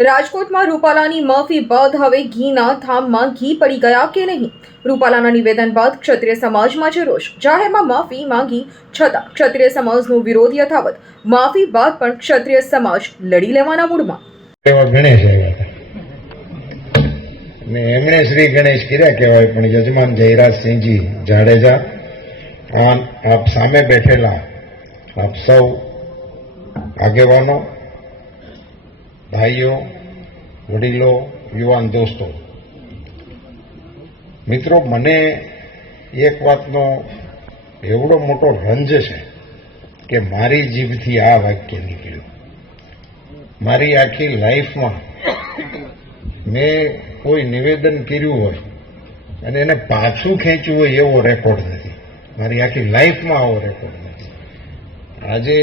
રાજકોટમાં રૂપાલાની માફી બાદ હવે ઘીના થામમાં ઘી પડી ગયા કે નહીં? રૂપાલાના નિવેદન બાદ ક્ષત્રિય સમાજમાં છે રોષ. જાહેરમાં માફી માંગી છતાં ક્ષત્રિય સમાજનો વિરોધ યથાવત. માફી બાદ પણ ક્ષત્રિય સમાજ લડી લેવાના મૂડમાં. ગણેશ આવ્યા હતા ને એમણે શ્રી ગણેશ કર્યા કહેવાય, પણ યજમાન જયરાજસિંહજી જાડેજા આપ સામે બેઠેલા આપ સૌ આગેવાનો, ભાઈઓ, વડીલો, યુવાન દોસ્તો, મિત્રો, મને એક વાતનો એવડો મોટો રંજ છે કે મારી જીભથી આ વાક્ય નીકળ્યું. મારી આખી લાઈફમાં મેં કોઈ નિવેદન કર્યું હોય અને એને પાછું ખેંચ્યું હોય એવો રેકોર્ડ નથી. મારી આખી લાઈફમાં આવો રેકોર્ડ નથી. આજે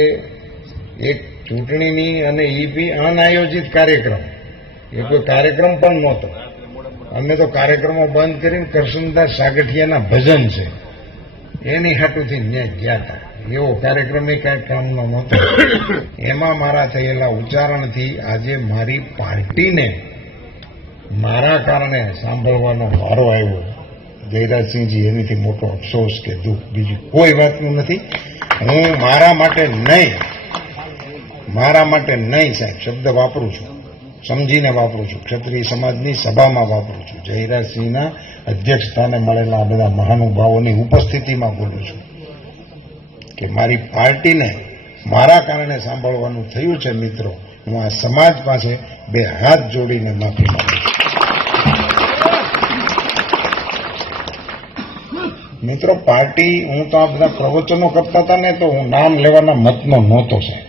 એક ચૂંટણીની અને એ બી અનાયોજિત કાર્યક્રમ, એ કોઈ કાર્યક્રમ પણ નહોતો. અમે તો કાર્યક્રમો બંધ કરીને કરશનદાસ સાગઠિયાના ભજન છે એની હાટુથી ત્યાં ગયા હતા. એવો કાર્યક્રમ એ કાંઈ કામનો નહોતો. એમાં મારા થયેલા ઉચ્ચારણથી આજે મારી પાર્ટીને મારા કારણે સાંભળવાનો વારો આવ્યો. જયરાજસિંહજી, એનીથી મોટો અફસોસ કે દુઃખ બીજું કોઈ વાતનું નથી. હું મારા માટે નહીં સાહેબ શબ્દ વાપરું છું, સમજીને વાપરું છું. ક્ષત્રિય સમાજની સભામાં વાપરું છું. જયરાજસિંહના અધ્યક્ષ સ્થાને મળેલા આ બધા મહાનુભાવોની ઉપસ્થિતિમાં બોલું છું કે મારી પાર્ટીને મારા કારણે સાંભળવાનું થયું છે. મિત્રો, હું આ સમાજ પાસે બે હાથ જોડીને માફી માંગુ છું. મિત્રો, પાર્ટી, હું તો આ બધા પ્રવચનો કરતા હતા ને, તો હું નામ લેવાના મતનો નહોતો સાહેબ.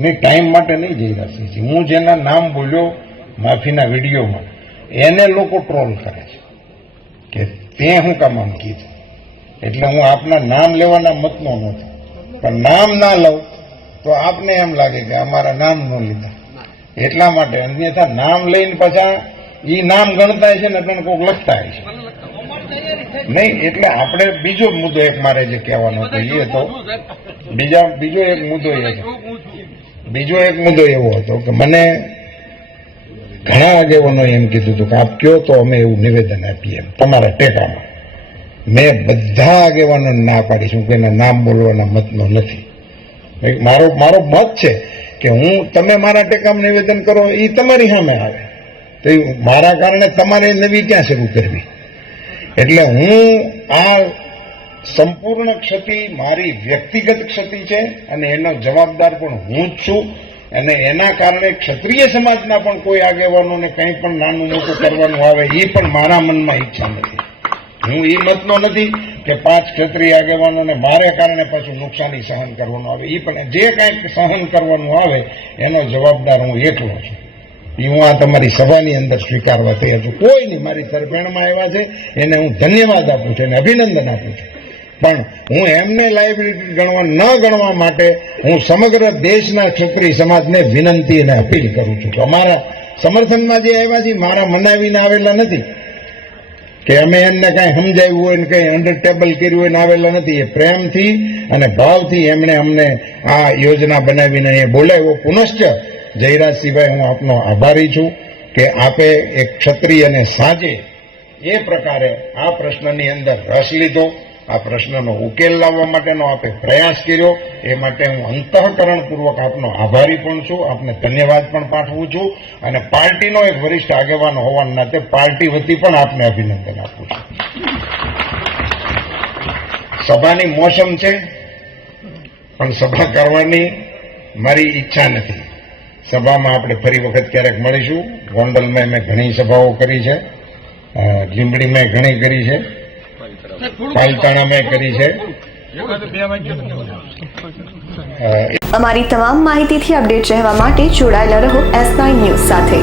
નહીં, ટાઈમ માટે નહીં જયરાજસિંહજી. હું જેના નામ બોલ્યો માફીના વિડીયોમાં, એને લોકો ટ્રોલ કરે છે કે તે હું કામ આમ કીધું. એટલે હું આપના નામ લેવાના મતનો નહોતો, પણ નામ ના લઉં તો આપને એમ લાગે કે અમારા નામ ન લીધા એટલા માટે. અન્યથા નામ લઈને પાછા એ નામ ગણતા છે ને પણ કોઈક લખતા છે નહીં. એટલે આપણે બીજો મુદ્દો એક મારે જે કહેવાનો હતો એ તો બીજો એક મુદ્દો એવો હતો કે મને ઘણા આગેવાનોએ એમ કીધું હતું કે આપ કયો તો અમે એવું નિવેદન આપીએ એમ તમારા ટેકામાં. મેં બધા આગેવાનોને ના પાડીશું કે એના નામ બોલવાના મતનો નથી. મારો મત છે કે તમે મારા ટેકામાં નિવેદન કરો એ તમારી સામે આવે, તો મારા કારણે તમારે નવી ક્યાં શરૂ કરવી. એટલે હું આ સંપૂર્ણ ક્ષતિ મારી વ્યક્તિગત ક્ષતિ છે અને એનો જવાબદાર પણ હું જ છું. અને એના કારણે ક્ષત્રિય સમાજના પણ કોઈ આગેવાનોને કંઈ પણ નાનું મોટું કરવાનું આવે એ પણ મારા મનમાં ઈચ્છા નથી. હું એ મતનો નથી કે 5 ક્ષત્રિય આગેવાનોને મારે કારણે પાછું નુકસાની સહન કરવાનું આવે. એ પણ જે કાંઈક સહન કરવાનું આવે એનો જવાબદાર હું એકલો છું. એ હું આ તમારી સભાની અંદર સ્વીકારવા તૈયાર છું. કોઈ નહીં, મારી તરફેણમાં આવ્યા છે એને હું ધન્યવાદ આપું છું અને અભિનંદન આપું છું. પણ હું એમને લાયબિલિટી ન ગણવા માટે હું સમગ્ર દેશના ક્ષત્રિય સમાજને વિનંતી અને અપીલ કરું છું. અમારા સમર્થનમાં જે આવ્યા છે મારા મનાવીને આવેલા નથી કે અમે એમને કાંઈ સમજાવ્યું હોય ને કંઈ અંડર ટેબલ કર્યું હોય ને આવેલા નથી. એ પ્રેમથી અને ભાવથી એમણે અમને આ યોજના બનાવીને એ બોલાવ્યો. પુનશ્ચ જયરાજસિંહભાઈ, હું આપનો આભારી છું કે આપે એક ક્ષત્રિયને સાંજે એ પ્રકારે આ પ્રશ્નની અંદર રસ લીધો, આ પ્રશ્નનો ઉકેલ લાવવા માટેનો આપે પ્રયાસ કર્યો. એ માટે હું અંતઃકરણપૂર્વક આપનો આભારી પણ છું, આપને ધન્યવાદ પણ પાઠવું છું. અને પાર્ટીનો એક વરિષ્ઠ આગેવાન હોવાના નાતે પાર્ટી વતી પણ આપને અભિનંદન આપું છું. સભાની મોસમ છે પણ સભા કરવાની મારી ઈચ્છા નથી. સભામાં આપણે ફરી વખત ક્યારેક મળીશું. ગોંડલમાં મેં ઘણી સભાઓ કરી છે, લીંબડીમાં ઘણી કરી છે, પાલતાણામાં કરી છે. અમારી તમામ માહિતીથી અપડેટ રહેવા માટે જોડાયેલા રહો S9 ન્યૂઝ સાથે.